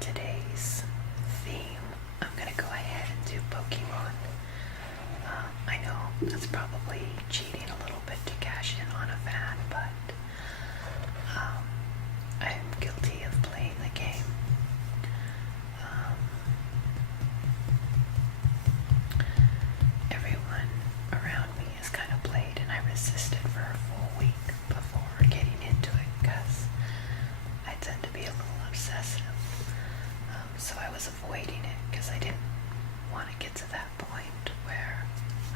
today's theme, I'm going to go ahead and do Pokemon. I know that's probably cheating a little bit to cash in on a fan, but I'm guilty of playing the game. Everyone around me has kind of played, and I resisted for a full week before getting into it because I tend to be a little obsessive. So I was avoiding it because I didn't want to get to that point where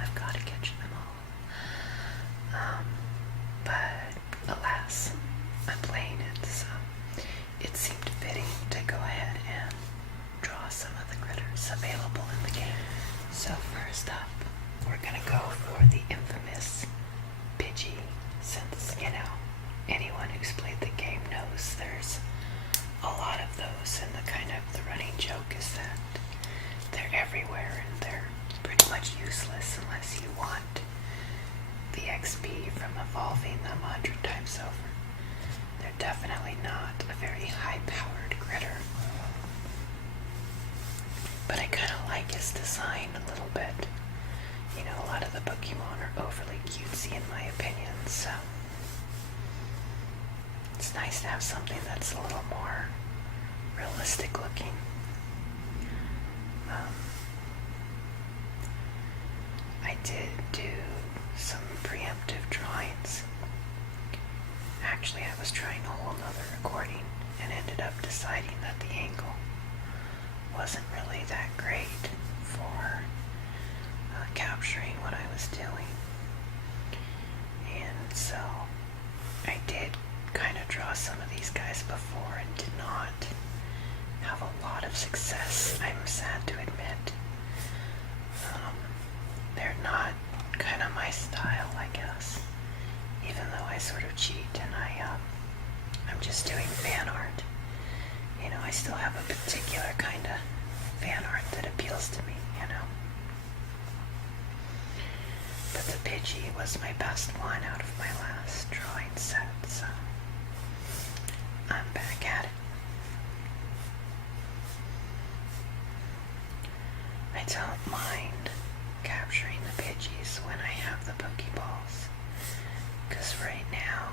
I've got to catch them all. But alas, I'm playing it, so it seemed fitting to go ahead and draw some of the critters available in the game. So first up, we're going to go for the infamous Pidgey, since, anyone who's played the game knows there's a lot of those, and the running joke is that they're everywhere and they're pretty much useless unless you want the XP from evolving them 100 times over. They're definitely not a very high-powered critter. But I kind of like his design a little bit. A lot of the Pokemon are overly cutesy in my opinion, so it's nice to have something that's a little more realistic looking. I did do some preemptive drawings. Actually, I was trying a whole nother recording and ended up deciding that the angle wasn't really that great for capturing what I was doing. And so I did kind of draw some of these guys before and did not have a lot of success, I'm sad to admit. They're not kind of my style, I guess, even though I sort of cheat and I'm just doing fan art. I still have a particular kind of fan art that appeals to me, But the Pidgey was my best one out of my last drawing set, so I'm back at it. I don't mind capturing the Pidgeys when I have the Pokeballs, because right now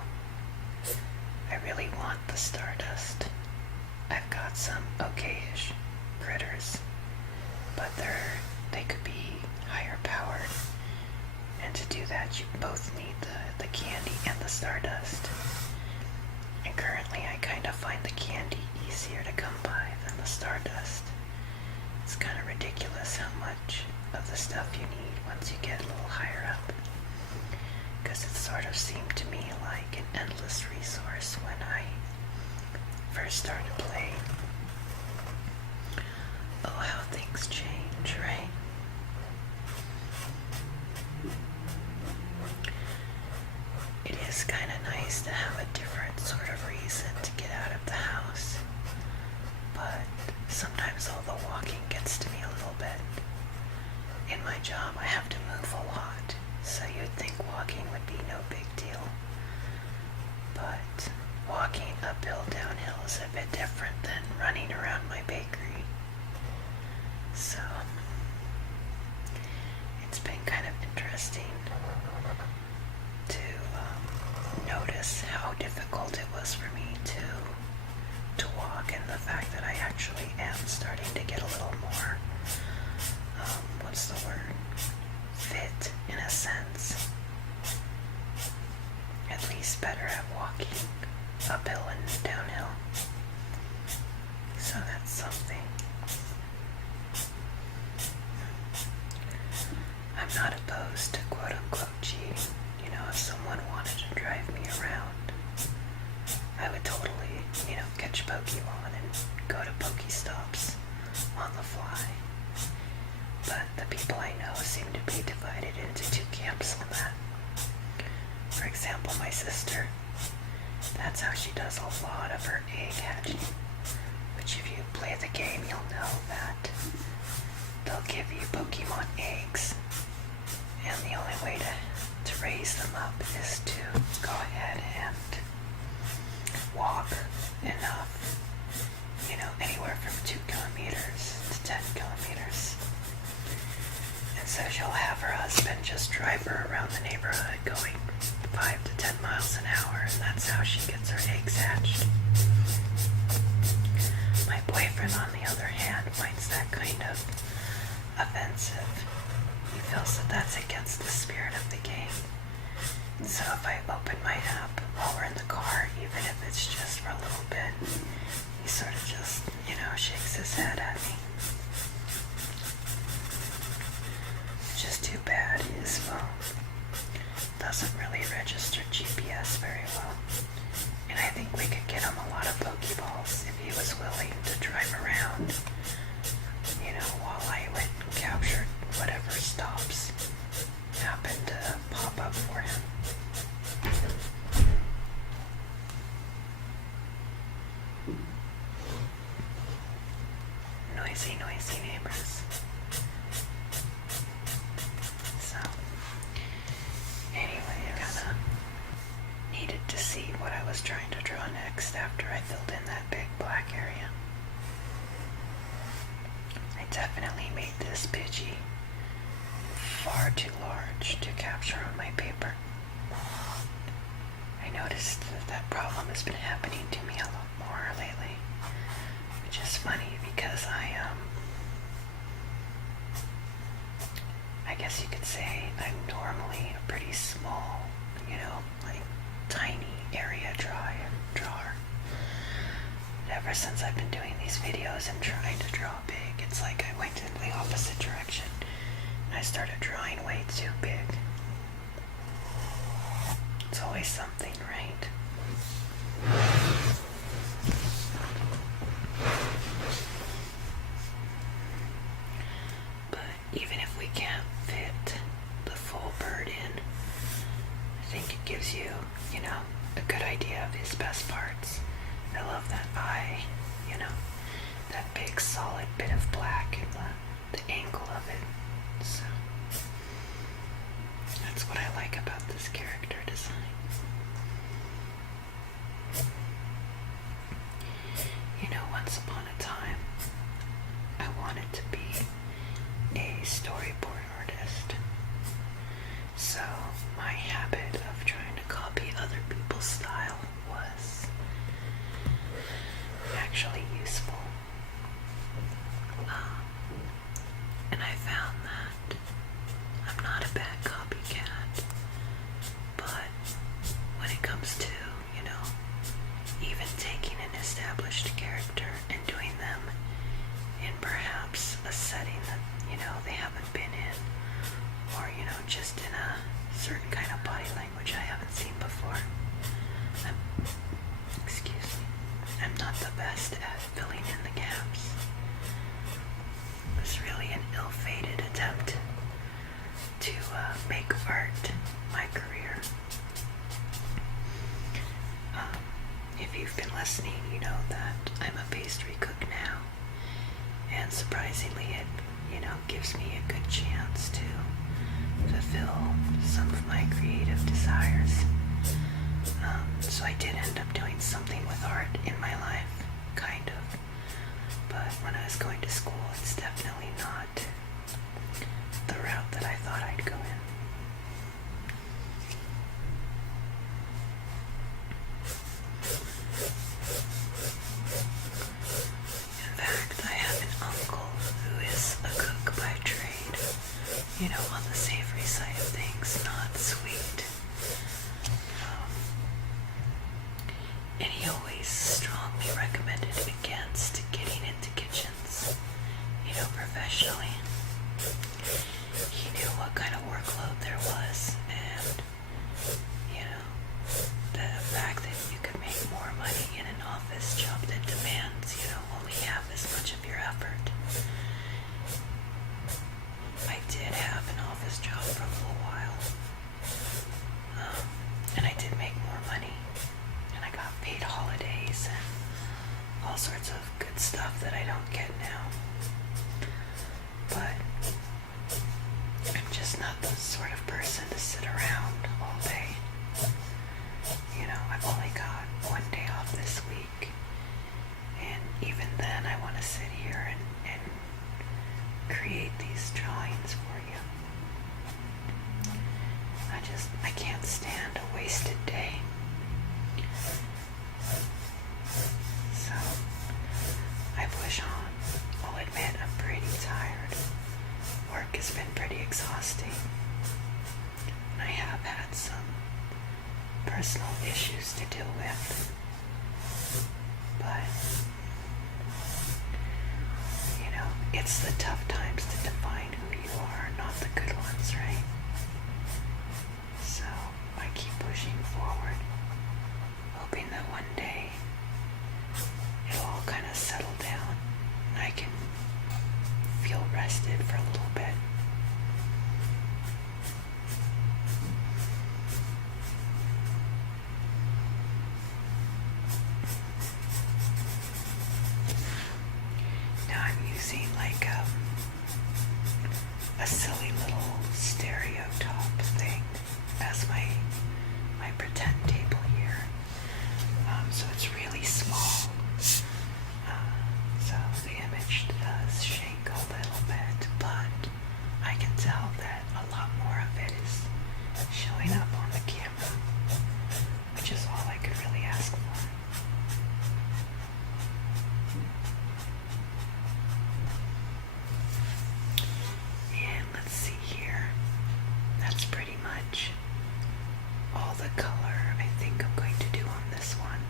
I really want the Stardust. I've got some okay-ish critters, but they could be higher powered, and to do that you both need the candy and the Stardust. And currently I kind of find the candy easier to come by than the Stardust. It's kind of ridiculous how much of the stuff you need once you get a little higher up, because it sort of seemed to me like an endless resource when I first started playing. Oh, how things change, right? It is kind of nice to have a different sort of reason to get out of the house, but sometimes all the walking gets to me a little bit. In my job, I have to move a lot, so you'd think walking would be no big deal. But walking uphill, downhill is a bit different than running around my bakery. So, it's been kind of interesting to notice how difficult it was for me to walk, and the fact that I actually am starting to get a little more, what's the word, fit in a sense, at least better at walking uphill and downhill, so that's something. I'm not opposed to quote-unquote cheating. If someone wanted to drive me around, I would totally, catch Pokemon and go to Pokestops on the fly. But the people I know seem to be divided into two camps on that. For example, my sister, that's how she does a lot of her egg hatching, which if you play the game, you'll know that they'll give you Pokemon eggs, and the only way to raise them up is to go ahead and walk enough anywhere from 2 kilometers to 10 kilometers. And so she'll have her husband just drive her around the neighborhood going 5 to 10 miles an hour, and that's how she gets her eggs hatched. My boyfriend, on the other hand, finds that kind of offensive. He feels that that's against the spirit of the game. So if I open my app while we're in the car, even if it's just for a little bit, he sort of just, shakes his head at me. Just too bad his phone doesn't really register GPS very well. And I think we could get him a lot of Pokeballs if he was willing to drive around, while I went and captured whatever stops happened to pop up for him. Noisy neighbors. So, anyway, I kind of needed to see what I was trying to draw next after I filled in that big black area. I definitely made this Pidgey far too large to capture on my paper. I noticed that problem has been happening to me a lot more lately, which is funny because I guess you could say I'm normally a pretty small, like tiny area drawer. But ever since I've been doing these videos and trying to draw big, it's like I went in the opposite direction and I started drawing way too big. It's always something, right? But even if we can't fit the full bird in, I think it gives you, a good idea of his best parts. I love that eye, that big solid bit of black and the angle of it. So that's what I like about this character design. Once upon a time, I wanted to be a storyboard artist. So my habit of trying to copy other people's style was actually useful. And I found that I'm not a bad copycat, but when it comes to, even taking an established character and doing them in perhaps a setting that, they haven't been in, or, just in a certain kind of body language I haven't seen before, I'm not the best at filling in the gaps. It was really an ill-fated attempt to make art my career. If you've been listening, you know that I'm a pastry cook now, and surprisingly it, gives me a good chance to fulfill some of my creative desires. So I did end up doing something with art in my life, kind of, but when I was going to school, it's definitely not the route that I thought I'd go in. In fact, I have an uncle who is a cook by trade, on the savory side of things, not sweet. And he always strongly recommended against getting into kitchens, professionally. He knew what kind of workload there was, and, the fact that you could make more money in an office job that demands, only half as much of your effort. I did have an office job for a little while, and I did make more money, and I got paid holidays and all sorts of good stuff that I don't get now. But I can't stand a wasted day. So I push on. I'll admit I'm pretty tired. Work has been pretty exhausting. And I have had some personal issues to deal with. But, you know, it's the tough times that define who you are, not the good ones, right? So I keep pushing forward, hoping that one day it'll all kind of settle down and I can feel rested for a little bit. Now I'm using like a silly little stereotype thing as my pretend table here. So it's really small. So the image does shake a little bit, but I can tell that a lot more of it is showing up on the camera, which is all I could really ask for. And let's see here. That's pretty much all the color I think I'm going to do on this one.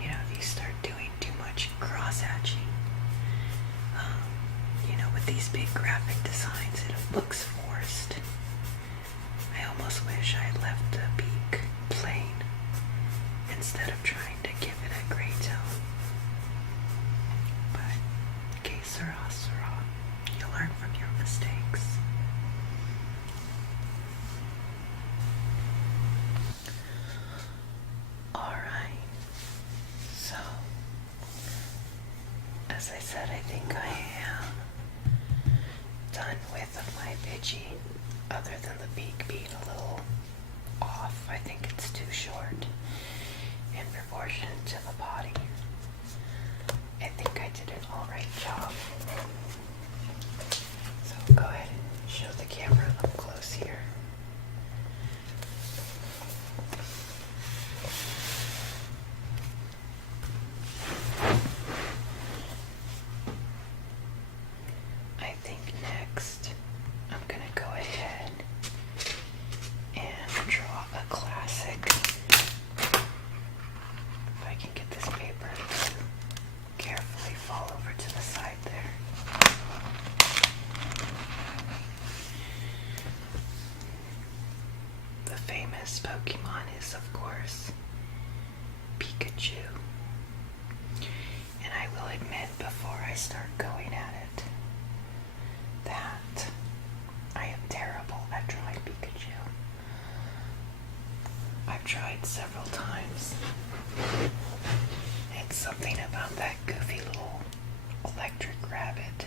You know, if you start doing too much cross-hatching, you know, with these big graphic designs, it looks forced. I almost wish I had left the beak plain instead of trying to give it a gray tone. But, que sera, sera. You learn from your mistakes. Alright, so as I said, I think I am done with my Pidgey, other than the beak being a little off. I think it's too short in proportion to the body. I think I did an alright job. So go ahead and show the camera up close here. I think next I'm going to go ahead and draw a classic. If I can get this paper to carefully fall over to the side there. The famous Pokemon is, of course, Pikachu. And I will admit before I start going at it that I am terrible at drawing Pikachu. I've tried several times. It's something about that goofy little electric rabbit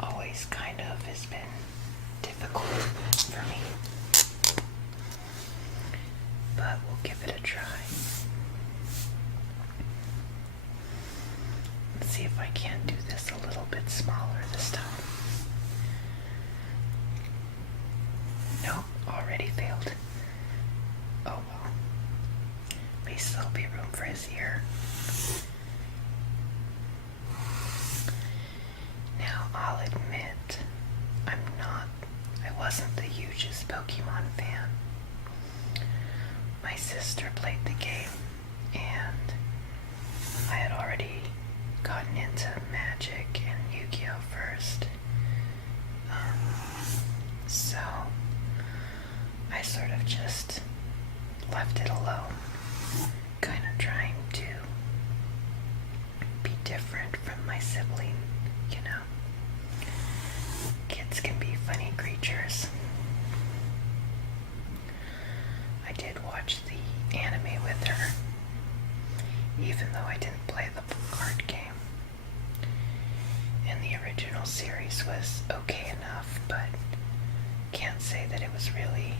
always kind of has been difficult for me. But we'll give it a try. Let's see if I can do this a little bit smaller this time. Nope, already failed. Oh well. At least there'll be room for his ear. Now, I'll admit, I wasn't the hugest Pokemon fan. My sister played the game, and I had already gotten into Magic and Yu-Gi-Oh! First. So, I sort of just left it alone, kind of trying to be different from my sibling, you know. Kids can be funny creatures. I did watch the anime with her, even though I didn't play the card game. And the original series was okay enough, but can't say that it was really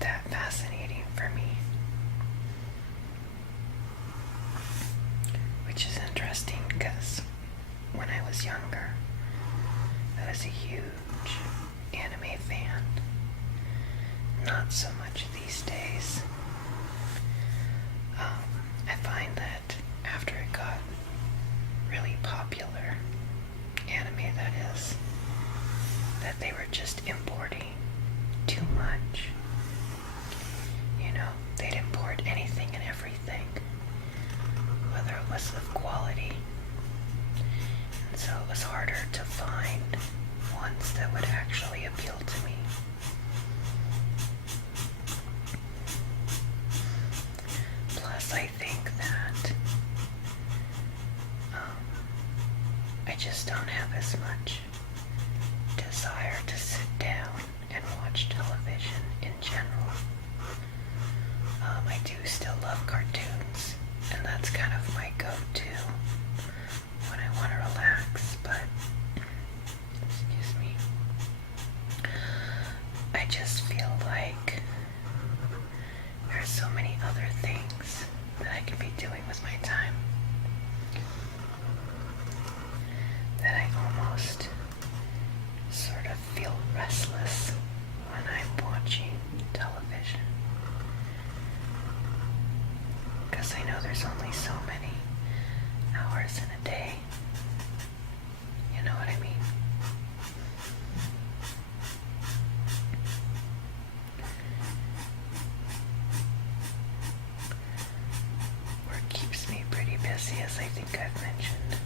that fascinating for me. Which is interesting because when I was younger, I was a huge anime fan. not so much these days. I find that after it got really popular, anime that is, that they were just importing too much. You know, they'd import anything and everything, whether it was of quality. And so it was harder to find ones that would actually appeal to me. Plus, I think that I just don't have as much desire to sit down and watch television in general. I do still love cartoons, and that's kind of my go-to when I want to relax, but, excuse me, I just feel like there's so many other things that I could be doing with my time that I almost sort of feel restless when I'm watching television. Because I know there's only so many hours in a day. You know what I mean? Work keeps me pretty busy, as I think I've mentioned.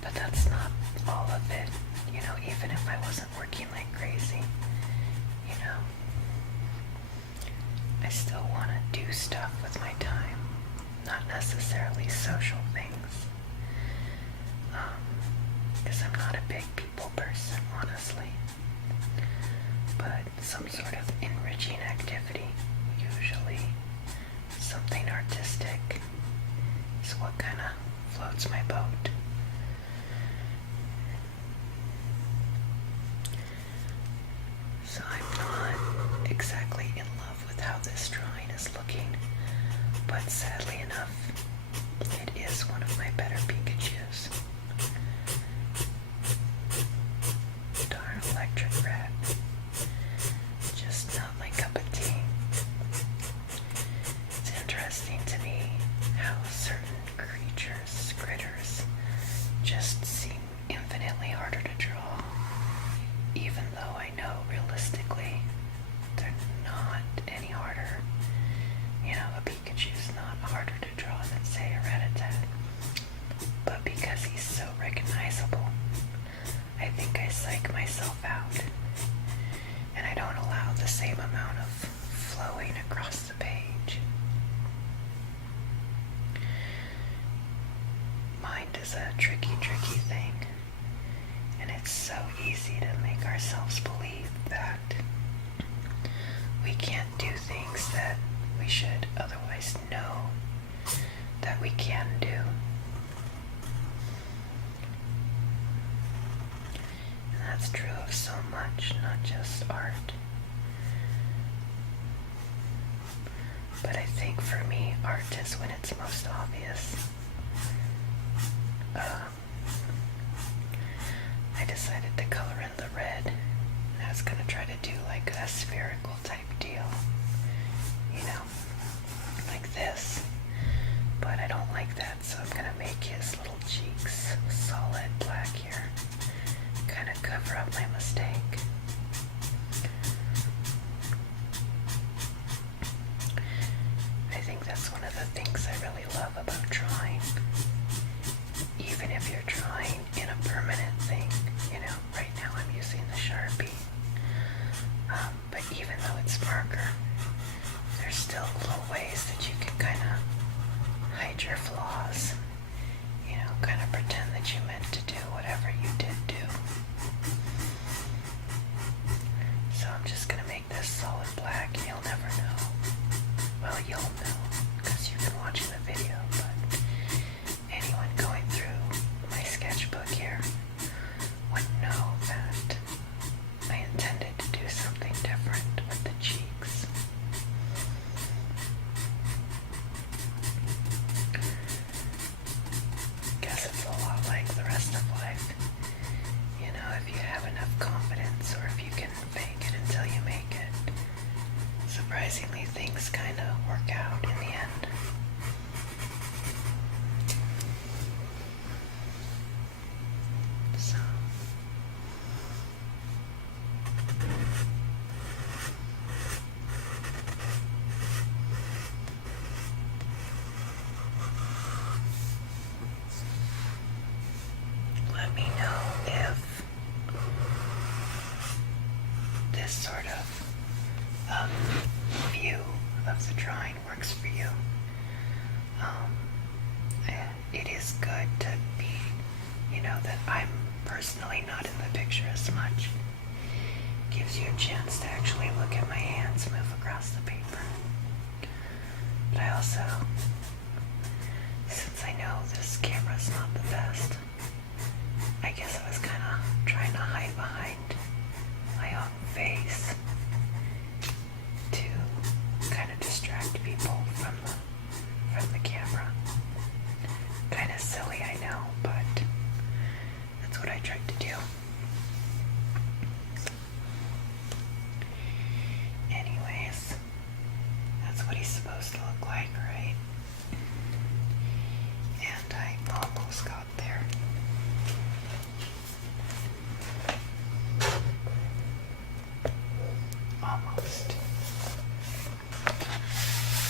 But that's not all of it. You know, even if I wasn't working like crazy, you know, I still want to do stuff with my time, not necessarily social things. Because I'm not a big people person, honestly. But some sort of enriching activity, usually something artistic, is what kind of floats my boat. So I'm not exactly in love with how this drawing is looking, but sadly enough, it is one of my better Pikachus. Darn electric red. Just not my cup of tea. It's interesting to me how certain critters, just seem infinitely harder to draw, even though I know realistically they're not any harder. You know, a Pikachu's not harder to draw than, say, a Rattata. But because he's so recognizable, I think I psych myself out, and I don't allow the same amount of flowing across the page. Mind is a tricky thing, and it's so easy to make ourselves believe that we can't do things that we should otherwise know that we can do. And that's true of so much, not just art. But I think for me, art is when it's most obvious. I decided to color in the red. I was going to try to do like a spherical type deal, you know, like this. But I don't like that, so I'm going to make his little cheeks solid black here. Kind of cover up my mistake. I think that's one of the things I really love about drawing. Even if you're drawing in a permanent thing, you know, right now I'm using the sharpie. But even though it's marker, there's still little ways that you can kind of hide your flaws. You know, kind of pretend that you meant to do whatever you did do. this sort of view of the drawing works for you. It is good to be, that I'm personally not in the picture as much. Gives you a chance to actually look at my hands move across the paper. But I also, since I know this camera's not the best, I guess I was kind of trying to hide behind my own face to kind of distract people from the camera. Kind of silly, I know, but that's what I tried to do. Anyways, that's what he's supposed to look like, right? And I almost got there. Almost.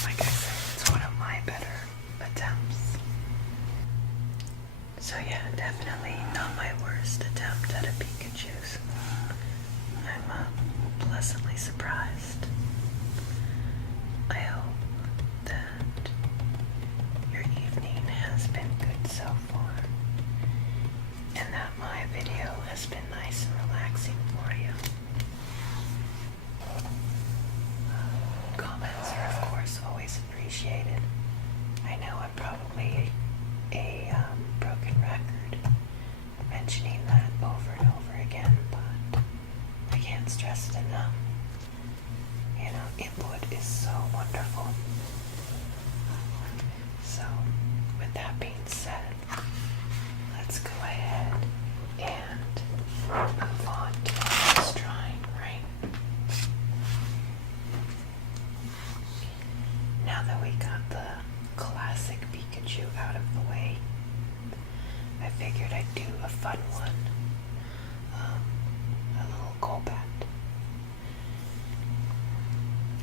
Like I said, it's one of my better attempts. So yeah, definitely not my worst attempt at a Pikachu. I'm pleasantly surprised. I hope that your evening has been good so far, and that my video has been nice and relaxing for you. Comments are, of course, always appreciated. I know I'm probably a broken record mentioning that over and over again, but I can't stress it enough. Input is so wonderful. So, with that being said, let's go ahead and move on to the next drawing, right? Now that we got the classic Pikachu out of the way, I figured I'd do a fun one. A little Golbat.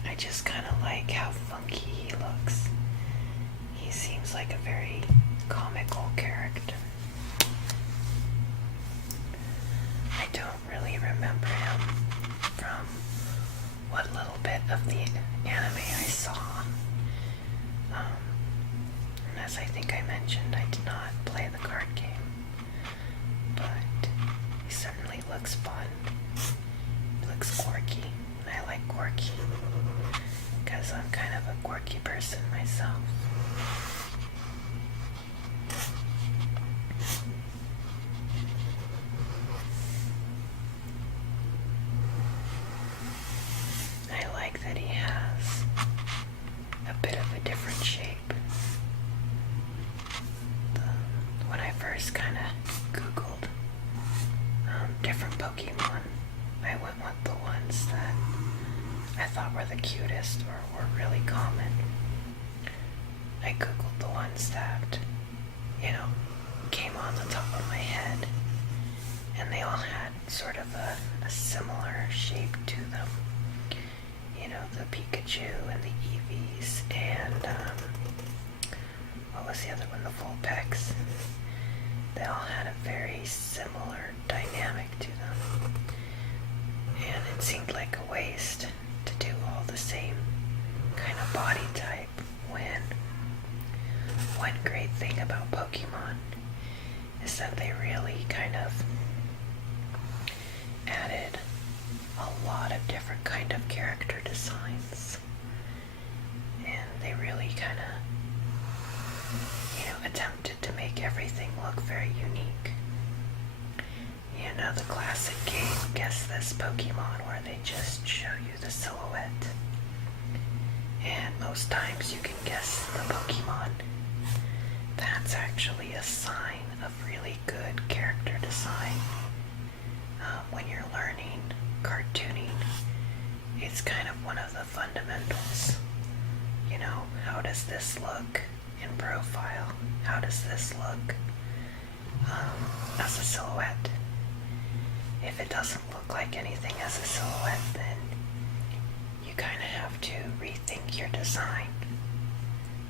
I just kind of like how funky he looks. He seems like a very comical character. I don't really remember him from what little bit of the anime I saw. And as I think I mentioned, I did not play the card game, but he certainly looks fun. He looks quirky, and I like quirky, because I'm kind of a quirky person myself. I like that he has a bit of a different shape. When I first kind of Googled different Pokemon, I went with the ones that I thought were the cutest or were really common. I Googled the ones that, came on the top of my head, and they all had sort of a similar shape to them. The Pikachu and the Eevees and, what was the other one? The Vulpix. They all had a very similar dynamic to them. And it seemed like a waste to do all the same kind of body type when one great thing about Pokemon is that they really kind of added a lot of different kind of character designs, and they really kind of attempted to make everything look very unique. The classic game Guess This Pokemon, where they just show you the silhouette, and most times you can guess the Pokemon. That's actually a sign of really good character design. When you're learning cartooning, it's kind of one of the fundamentals. How does this look in profile? How does this look as a silhouette? If it doesn't look like anything as a silhouette, then you kind of have to rethink your design.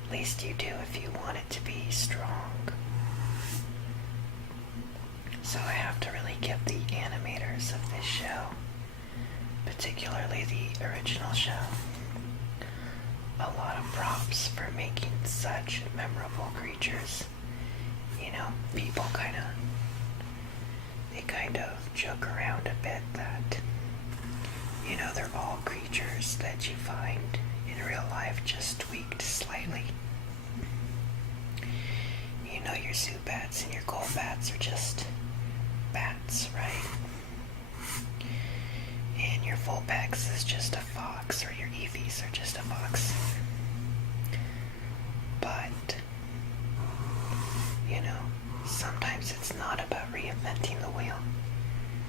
At least you do if you want it to be strong. So I have to really give the animators of this show, particularly original show. A lot of props for making such memorable creatures. You know, people kind of joke around a bit that, you know, they're all creatures that you find in real life, just tweaked slightly. You know, your zoo bats and your coal bats are just bats, right? And your Vulpix is just a fox, or your Eevees are just a fox. But, you know, sometimes it's not about reinventing the wheel.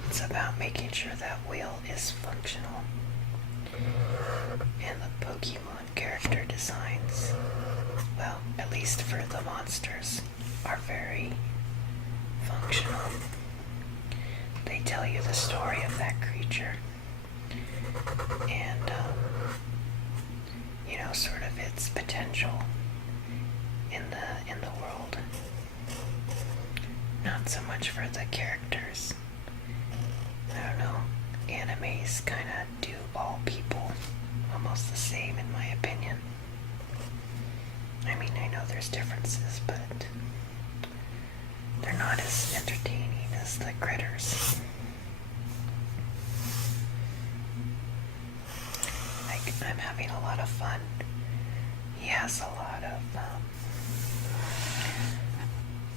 It's about making sure that wheel is functional. And the Pokemon character designs, well, at least for the monsters, are very functional. They tell you the story of that creature and, you know, sort of its potential in the world. Not so much for the characters. I don't know. Animes kind of do all people almost the same, in my opinion. I mean, I know there's differences, but they're not as entertaining as the critters. I'm having a lot of fun. He has a lot of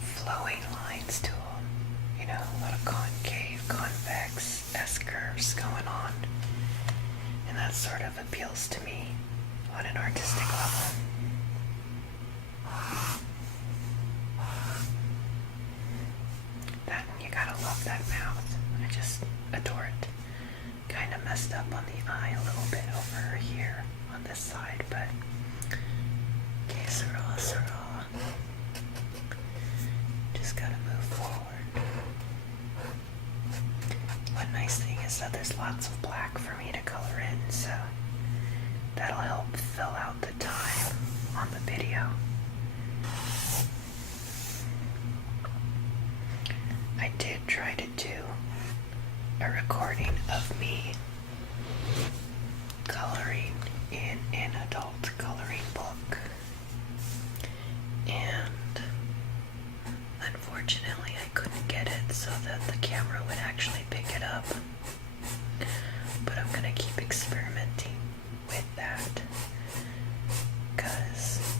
flowing lines to him. You know, a lot of concave, convex S-curves going on. And that sort of appeals to me on an artistic level. That, you gotta love that mouth. I just adore it. Kind of messed up on the eye a little bit over here on this side, but okay, Sarah. Just gotta move forward. One nice thing is that there's lots of black for me to color in, so that'll help fill out the time on the video. I did try to do a recording of me coloring in an adult coloring book, and unfortunately I couldn't get it so that the camera would actually pick it up, but I'm gonna keep experimenting with that because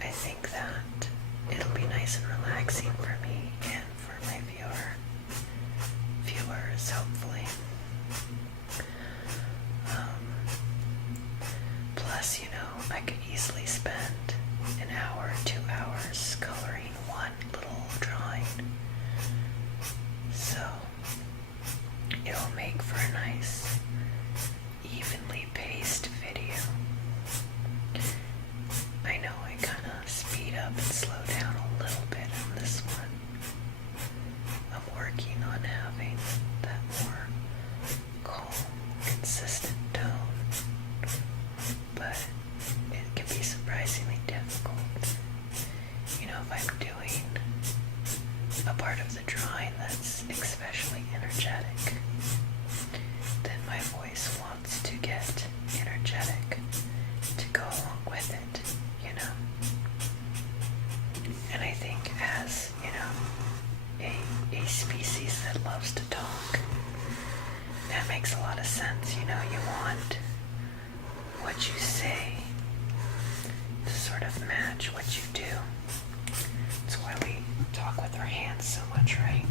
I think that it'll be nice and relaxing for me and for my viewers, hopefully. Plus, you know, I could easily spend an hour, 2 hours coloring one little drawing. So, it'll make for a nice, evenly paced video. I know I kind of speed up and slow down a little bit on this one. I'm working on having that more calm, consistent tone, but it can be surprisingly difficult. You know, if I'm doing a part of the drawing that's especially energetic, then my voice wants to get energetic to go along with it, you know. And I think as, you know, a species that loves to talk, that makes a lot of sense. You know, you want what you say to sort of match what you do. That's why we talk with our hands so much, right?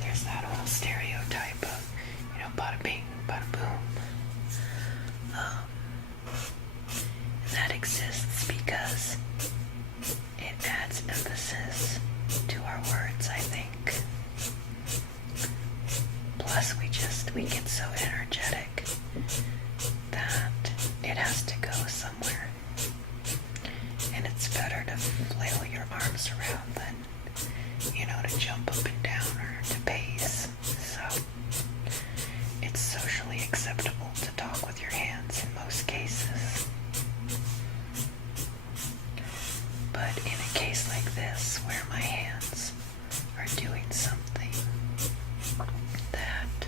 There's that whole stereotype of, you know, bada bing, bada boom. That exists because it adds emphasis to our words, I think. Plus, we get so energetic that it has to go somewhere. And it's better to flail your arms around than, you know, to jump up and down or to pace. So, it's socially acceptable to talk with your hands in most cases. But in a case like this, where my hands are doing something that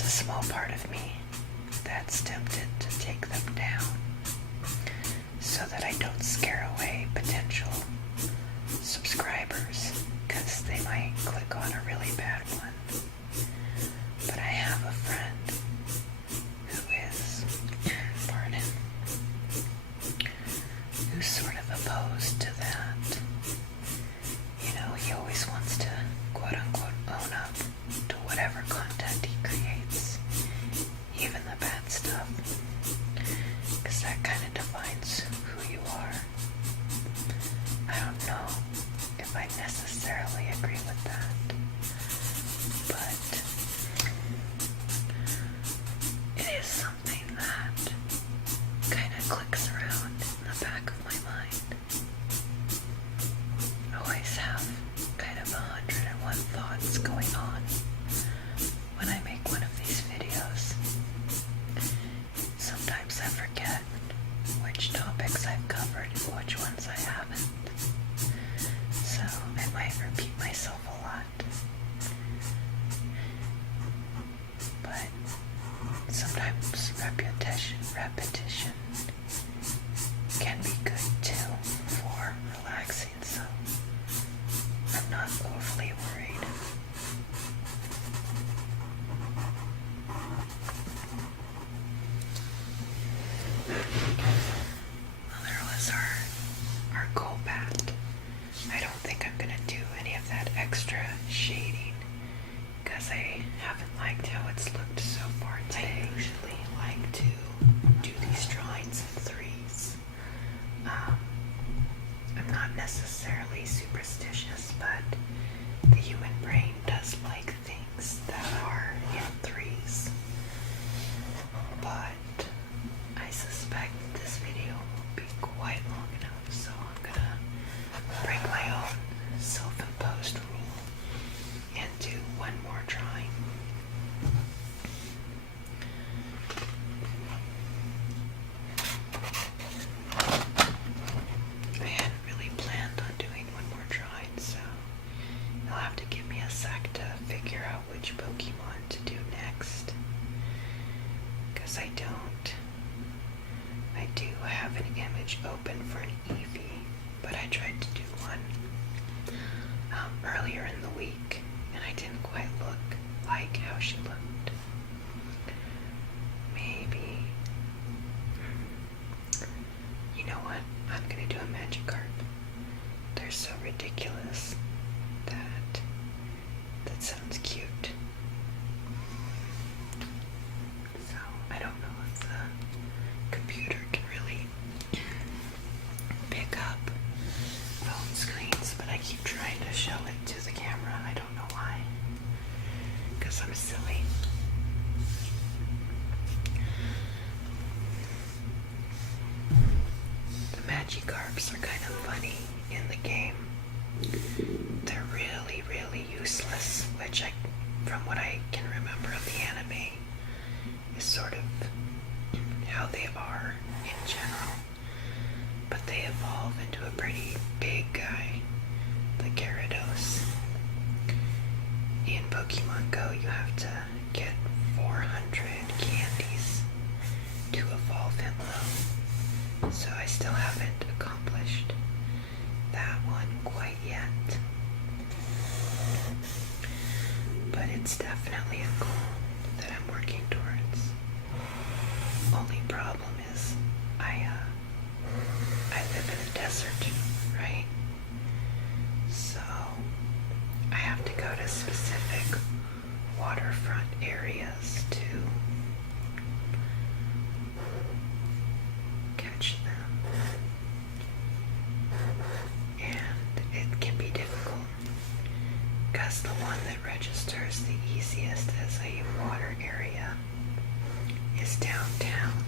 there's a small part of me that's tempted to take them down so that I don't scare away potential subscribers, because they might click on a really bad one. But I have a friend who is, pardon, who's sort of opposed to that. You know, he always wants to quote unquote own up to whatever content he creates, even the bad stuff, because that kind of defines who you are. I don't know if I necessarily agree with that, but it is something that kind of clicks around in the back of my mind. I always have kind of 101 thoughts going on when I make one of these videos. Sometimes I forget which topics I've covered and which ones I haven't. So I might repeat myself a lot. But sometimes repetition can be good too for relaxing, so I'm not overly worried. Well, there was our goal bat. I don't think I'm gonna do any of that extra shading because I haven't liked how it's looked so far today. I usually like to do these drawings in threes. I'm not necessarily superstitious, but the human brain does like things that are in threes. But I suspect this video won't be quite long enough, so I'm gonna break my own self-imposed rule and do one more drawing. I hadn't really planned on doing one more drawing, so you'll have to give me a sec to figure out which Pokemon to do next. Because I do have an image open for an Eevee, but I tried to do one earlier in the week, and I didn't quite look like how she looked. Maybe, you know what, I'm gonna do a Magikarp. They're so ridiculous that sounds cute. So I don't know if the computer can really pick up phone screens, but I keep trying to show it to the camera. I don't know why, because I'm silly. The Magikarps are kind of funny in the game. They're really, really useless, which from what I can remember of the anime, is sort of how they are in general. But they evolve into a pretty big guy, the Gyarados. In Pokemon Go, you have to get 400 candies to evolve him though. So I still haven't accomplished that one quite yet. But it's definitely a goal that I'm working towards. Only problem is I live in a desert, right? So I have to go to specific waterfront areas to catch them. And it can be difficult because the one that registers the easiest as a water area is downtown.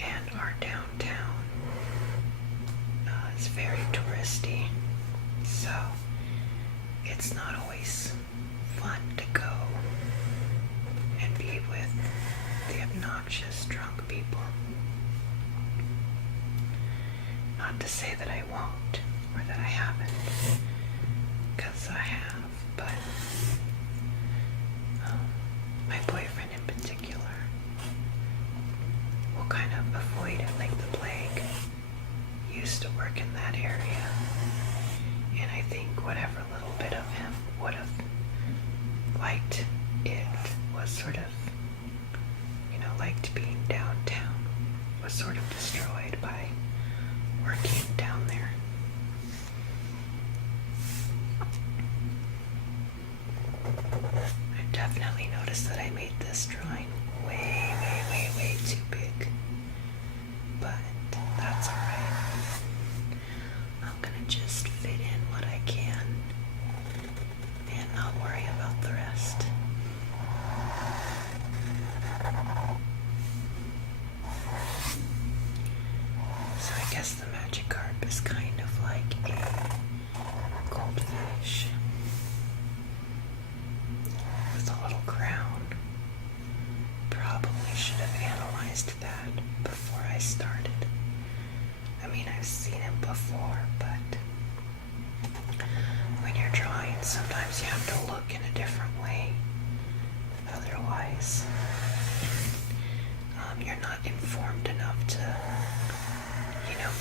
And our downtown is very touristy, so it's not always fun to go and be with the obnoxious drunk people. Not to say that I won't, or that I haven't, because I have, but my boyfriend in particular will kind of avoid it like the plague. He used to work in that area, and I think whatever little bit of him would have liked it was sort of, liked being downtown, was sort of destroyed by working down there. I definitely noticed that I made this drawing way too big, but that's alright. I'm gonna just fit in what I can and not worry about the rest. So I guess the magic carp is kind of like a goldfish with a little crown. Probably should have analyzed that before I started. I mean, I've seen him before, but when you're drawing, sometimes you have to look in a different way. Otherwise, you're not informed enough to,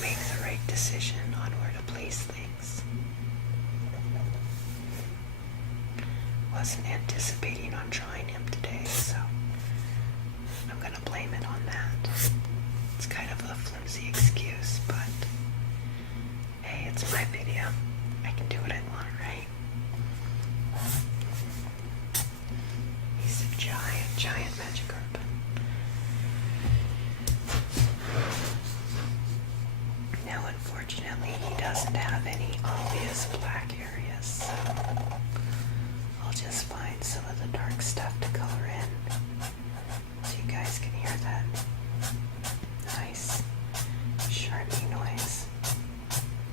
make the right decision on where to place things. Wasn't anticipating on drawing him today, so I'm gonna blame it on that. It's kind of a flimsy excuse, but hey, it's my video. I can do what I want, right? He's a giant magic carp. Now, unfortunately, he doesn't have any obvious black areas, so I'll just find some of the dark stuff to color in so you guys can hear that nice sharpie noise.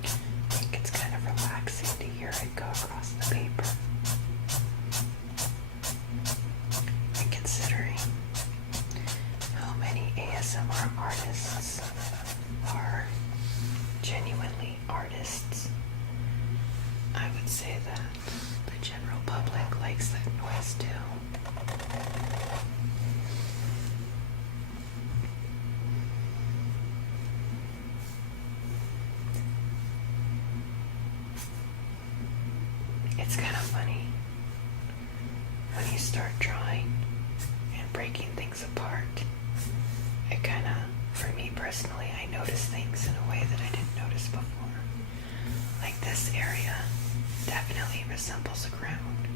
I think it's kind of relaxing to hear it go across the paper. And considering how many ASMR artists are genuinely artists, I would say that the general public likes that noise too. It's kind of funny when you start drawing and breaking things apart. It kind of, for me personally, I notice things in a way that I didn't notice before. Like this area definitely resembles a ground.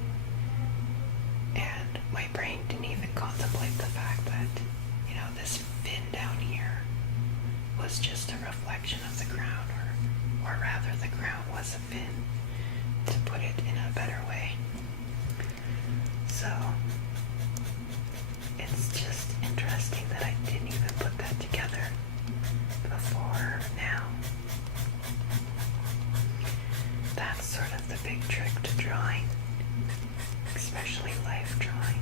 And my brain didn't even contemplate the fact that, this fin down here was just a reflection of the ground, or rather the ground was a fin, to put it in a better way. So it's just interesting that I didn't even put that together before now. That's sort of the big trick to drawing, especially life drawing,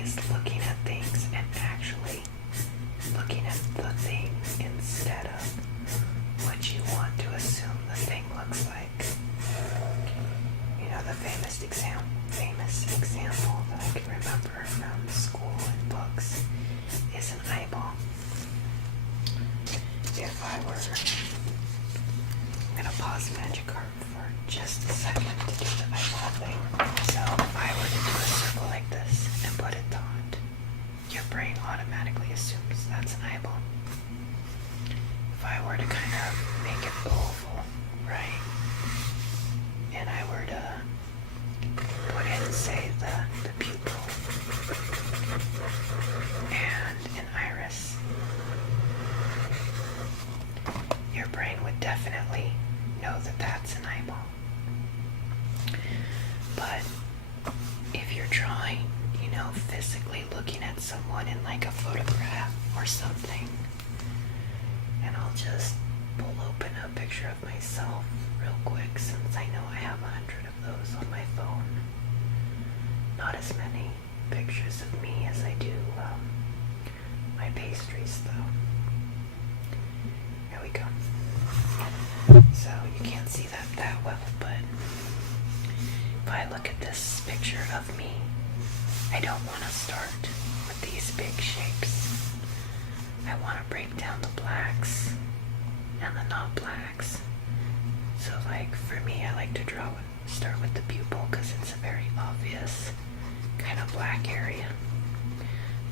is looking at things and actually looking at the thing instead of what you want to assume the thing looks like. The famous example that I can remember from school and books is an eyeball. If I were, I'm going to pause Magic Carp for just a second to do the eyeball thing. So if I were to do a circle like this and put a dot, your brain automatically assumes that's an eyeball. If I were to kind of make it oval, right, and I were to put in, say, the pupil and an iris, your brain would definitely know that that's an eyeball. But if you're drawing, physically looking at someone in like a photograph or something, and I'll just pull open a picture of myself real quick since I know I have 100 of those on my phone. Not as many pictures of me as I do my pastries though. Here we go. So you can't see that well, but if I look at this picture of me I don't want to start with these big shapes. I want to break down the blacks and the not blacks. So like for me, I like to start with the pupil because it's a very obvious kind of black area.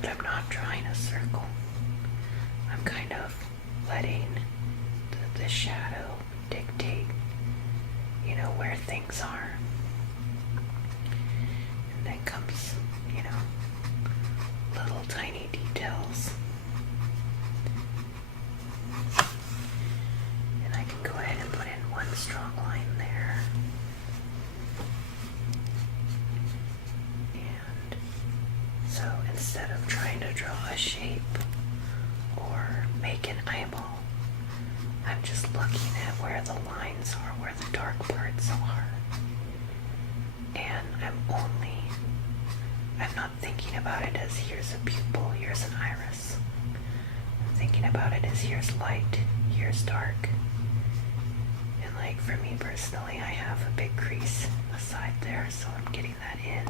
But I'm not drawing a circle. I'm kind of letting the shadow dictate, where things are. And then comes, little tiny details. And I can go ahead and put in one strong line there. And so instead of trying to draw a shape or make an eyeball, I'm just looking at where the lines are, where the dark parts are. And I'm not thinking about it as here's a pupil, here's an iris. I'm thinking about it as here's light, here's dark. And like for me personally, I have a big crease aside there, so I'm getting that in,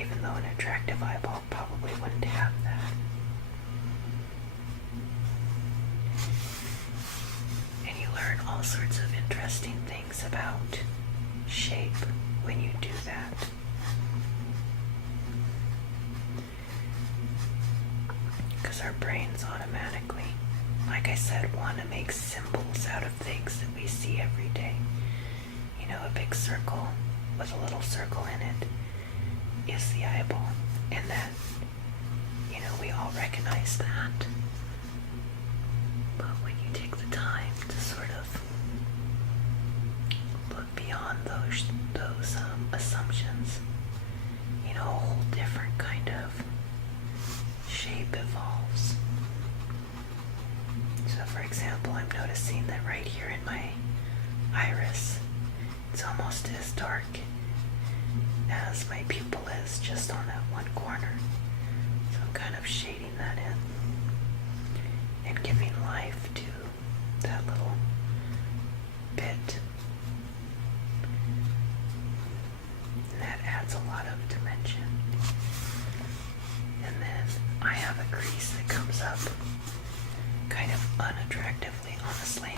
even though an attractive eyeball probably wouldn't have that. And you learn all sorts of interesting things about shape when you do that. Because our brains automatically, like I said, want to make symbols out of things that we see every day. A big circle with a little circle in it is the eyeball. And then, we all recognize that. But when you take the time to sort of look beyond those assumptions, a whole different kind of shape evolves. So for example, I'm noticing that right here in my iris, it's almost as dark as my pupil is just on that one corner. So I'm kind of shading that in and giving life to that little bit. And that adds a lot of dimension. And then I have a crease that comes up kind of unattractively, honestly.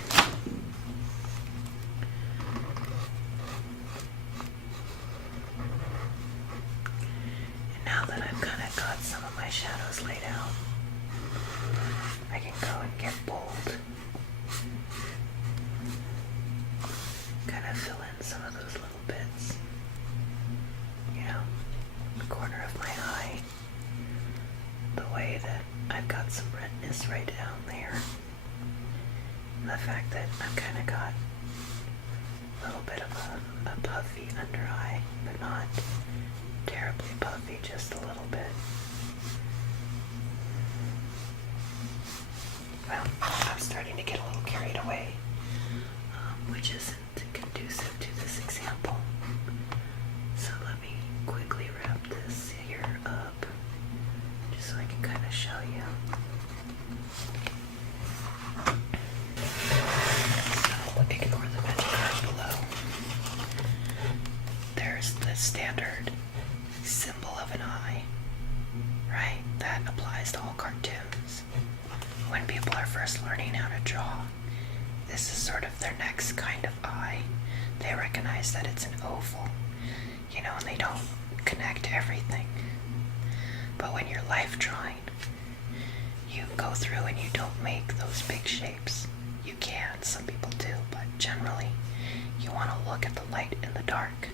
And now that I've kind of got some of my shadows laid out, I can go and get bold. Kind of fill in some of those little bits. The corner of my eye. The way that I've got some redness right down there. And the fact that I've kind of got a little bit of a puffy under eye, but not terribly puffy, just a little bit. Well, I'm starting to get a little carried away, which isn't conducive to this example. So let me quickly wrap this here up, just so I can kind of show you. So ignore the magic card below. There's the standard symbol of an eye, right? That applies to all cartoons. When people are first learning how to draw, this is sort of their next kind of eye. They recognize that it's an oval, and they don't connect everything. But when you're life drawing, you go through and you don't make those big shapes. You can, some people do, but generally you want to look at the light and the dark,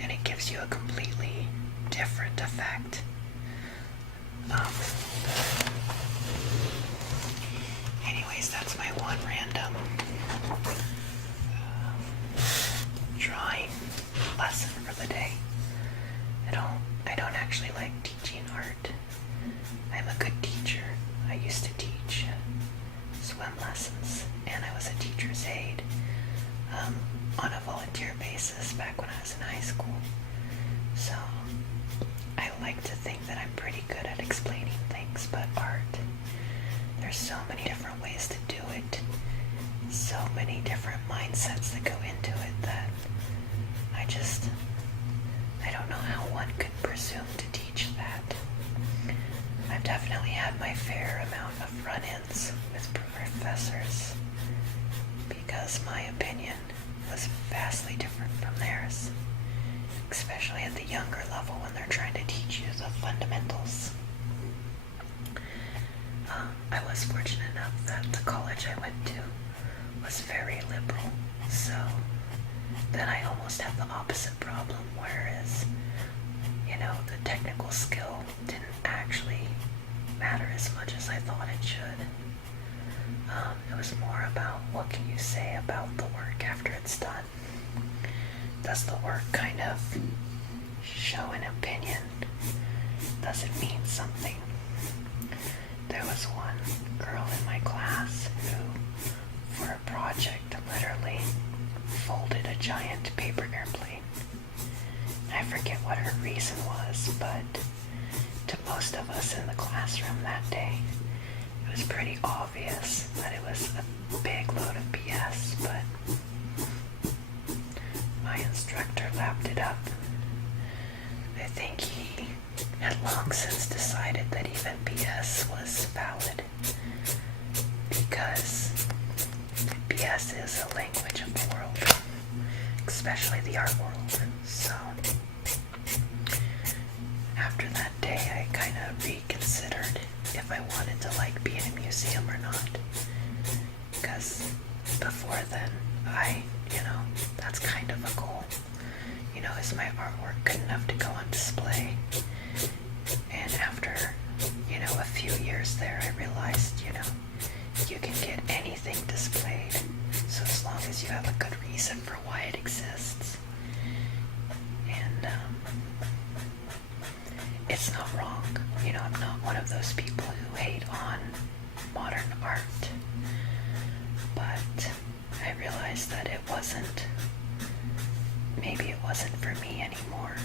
and it gives you a completely different effect. Anyways, that's my one random drawing lesson for the day. I don't actually like teaching art. I'm a good teacher. I used to teach swim lessons, and I was a teacher's aide on a volunteer basis back when I was in high school. So I like to think that I'm pretty good at explaining things, but art, there's so many different ways to do it, so many different mindsets that go into it that I don't know how one could presume to teach that. I've definitely had my fair amount of run-ins with professors because my opinion was vastly different from theirs, especially at the younger level when they're trying to teach you the fundamentals. I was fortunate enough that the college I went to was very liberal, so then I almost had the opposite problem, whereas, the technical skill didn't actually matter as much as I thought it should. It was more about what can you say about the work after it's done. Does the work kind of show an opinion? Does it mean something? There was one girl in my class who, for a project, literally folded a giant paper airplane. I forget what her reason was, but to most of us in the classroom that day, it was pretty obvious that it was a big load of BS, but my instructor lapped it up. I think he had long since decided that even BS was valid, because BS is a language of the world, especially the art world. So after that day, I kind of reconsidered if I wanted to be in a museum or not, because before then, that's kind of a goal. Is my artwork good enough to go on display? And after, a few years there, I realized, you can get anything displayed, so as long as you have a good reason for why it exists. And it's not wrong. I'm not one of those people who hate on modern art. But I realized that maybe it wasn't for me anymore.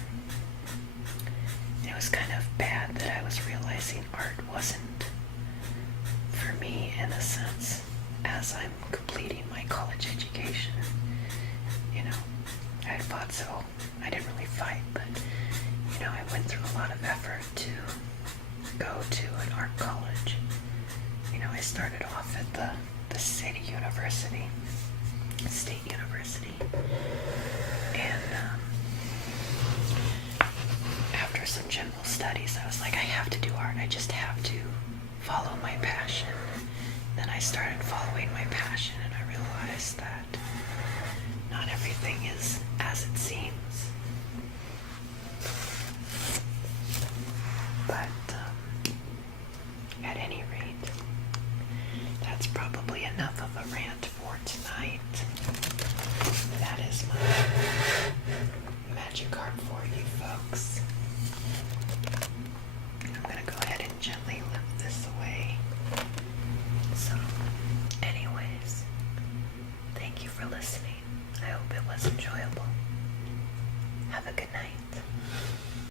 It was kind of bad that I was realizing art wasn't for me in a sense as I'm completing my college education. I fought so. I didn't really fight, but I went through a lot of effort to go to an art college. I started off at the state university, and after some general studies, I was like, I have to do art. I just have to follow my passion. Then I started following my passion, and I realized that not everything is as it seems. But at any rate, that's probably enough of a rant for tonight. That is my magic art for you folks. I'm going to go ahead and gently lift this away. So, anyways, thank you for listening. I hope it was enjoyable. Have a good night.